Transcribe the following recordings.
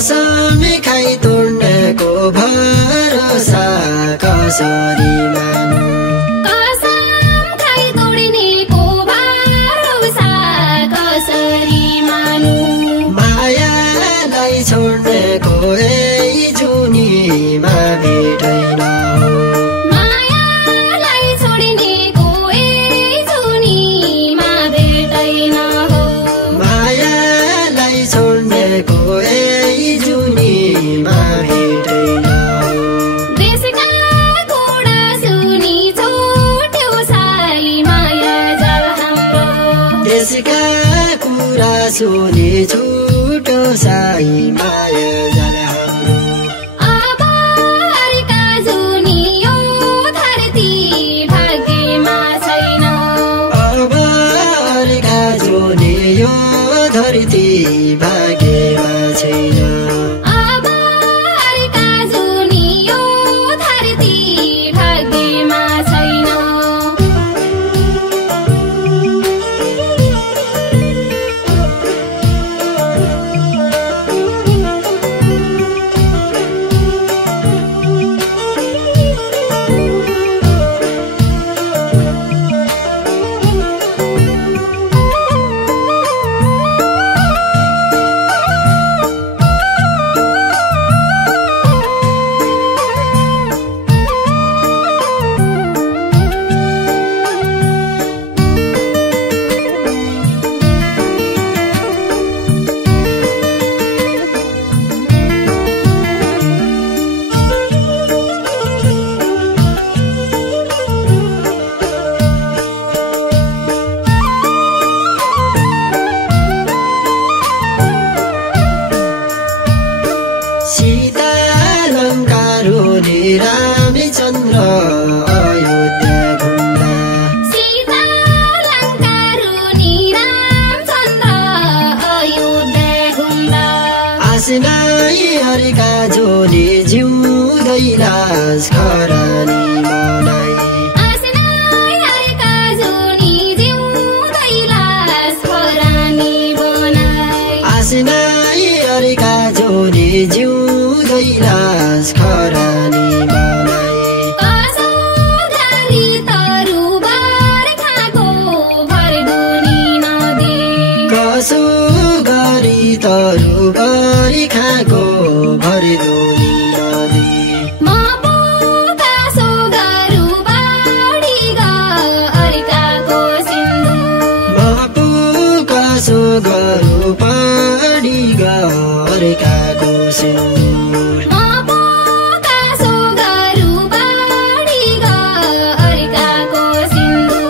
कसम खाइ तोड्नको भरोसा कसरी मानु कसम खाइ तोड्नेको भरोसा कसरी मानु मायालाई छोड्नको जुनीमा भेटै नहो मायालाई छोड्नेको जुनीमा भेटै नहो मायालाई छोड्नेको जुनीमा भेटै नहो देशका कुरा सुनि छोड्यो साई माया जाल हाम्रो देशका कुरा सुनि छुट्यो साई माया जाल हाम्रो अब अर्का जुनी यो धरती भाग्यमा छैन अब अर्का जुनी यो धरती भाग्यमा छैन अब अर्का जुनी यो धरती भाग्यमा छैन सीता लङ्का रोने रामचन्द्र अयोध्या घुम्दा सीता लङ्का रुनी रामचन्द्र अयोध्या घुम्दा आसनाई अर्का जोली जिउँदै लास खरानी बनाई आसनाई अर्का जुनी जिउँदै लास खरानी बनाई आसनाई अर्का जोली जिउँदै लास खरानी बनाई कसो गरी तरुबार खाको भरदुनी नदी कसो गरी तरु गरी खाको भरदुनी नदी म पो कसो गरु बाढी अर्काको सिन्धु बाबु कसो गरु पाडी अर्काको सिन्दुर म पो कसो गरु बाढी अर्काको सिन्धु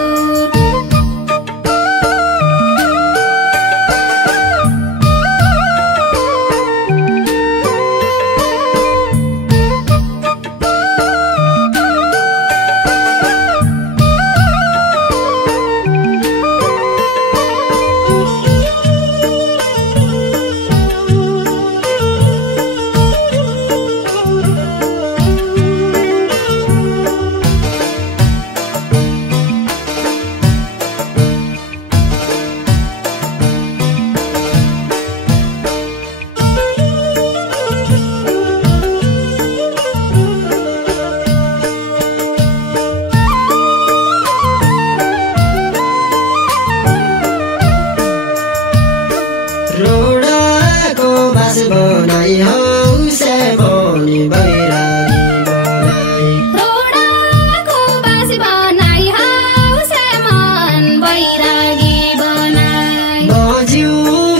रोडाको बास बनाई हौसे मौनी बैरागी बनाई रोडाको बास बनाई हौसे मन बैरागी बनाई बज्यू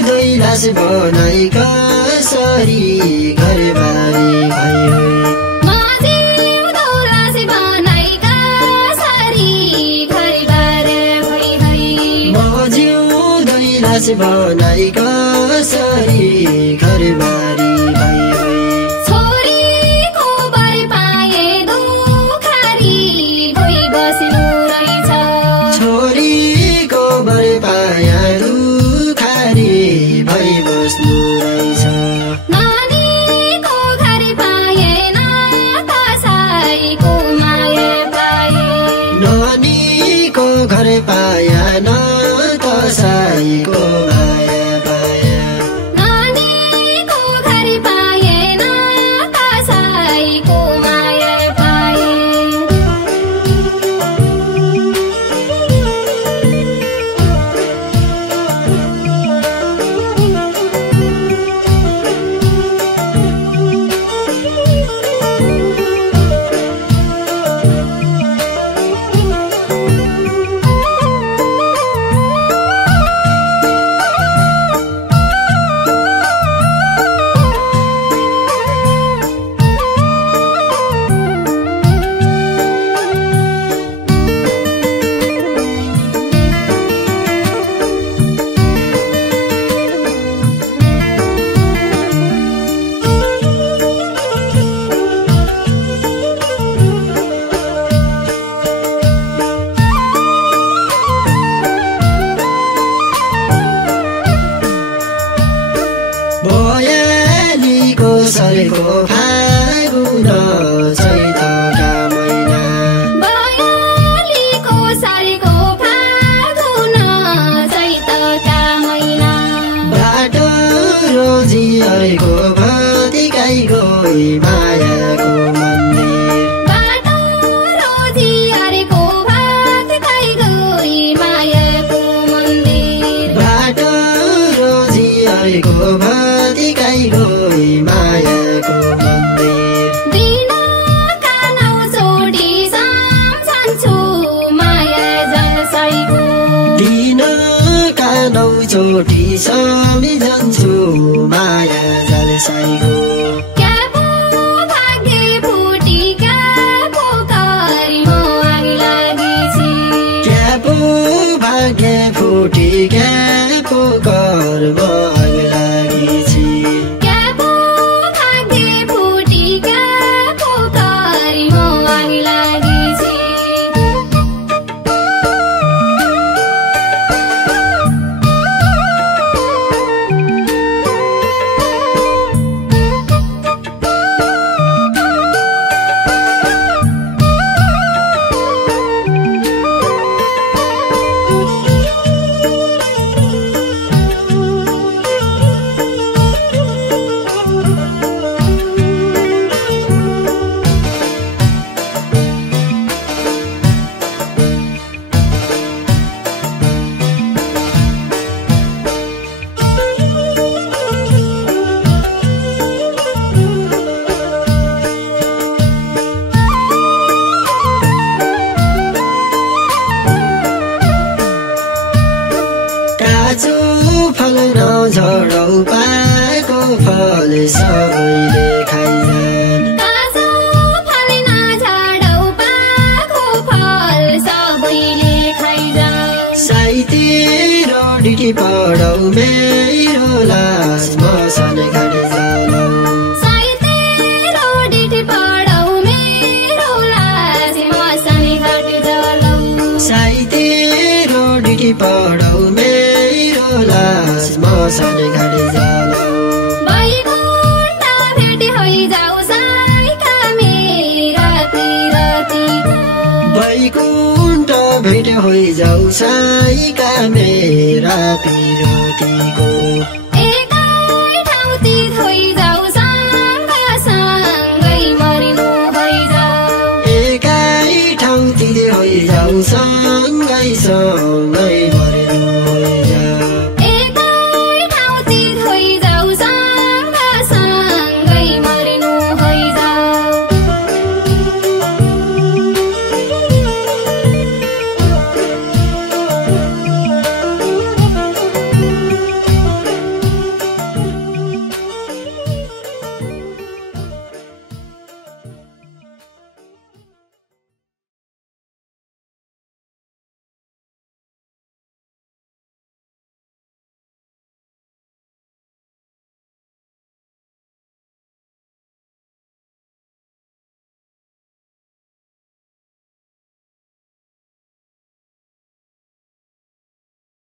दैलास बनाई कसरी घरबारी भयो म जिउँदौलास बनाई कसरी घरबार भई है बज्यू दैलास बनाई कसरी घरबारी भयो छोरीको बर पाए दुखारी भई बस्नु रहेछ छोरीको बर पाया दुखारी भई बस्नु रहेछ नानीको घर पाएन कसैको माया पाए नानीको घर पाया न कसैको माया पाया नानीको घर पाए आएको फागुन चैतका महिना बयालीको सालको फागुन चैतका महिना बाटो रोजी आएको भातिकाई गई मायाको मन्दिर बाटो रोजी आएको भातिकाई गई मायाको मन्दिर बाटो रोजी आएको भातिकाई गई मायाको मन्दिर दिनका 9 चोटि सम्झन्छु माया जलसाईको दिनका 9 चोटि सम्झन्छु माया जलसाईको क्या पो भाग्य फुटी क्या पो करिम आगी लागेछि क्या पो भाग्य फुटी क्या पो कर्म आग लागेछि क्या पो भाग्य फुटी क्या पो करिम आगी लागेछि काँचो फल नझरौ पाएको फल सबैले खाइजान् काँचो फल नझाडौ पाएको फल सबैले खाइजान् साइते रोडी पढौ मेरो लास मसन घाट जालौ साइते रोडी पढौ मेरो लास मसन घाट जालौ साइते रोडी पढौ मेरो लास मसन घाट जालौ बैकुण्ठ भेट होइजाऊ साइका मेरा पिरतीको बैकुण्ठ भेट होइजाऊ साइका मेरा पिरतीको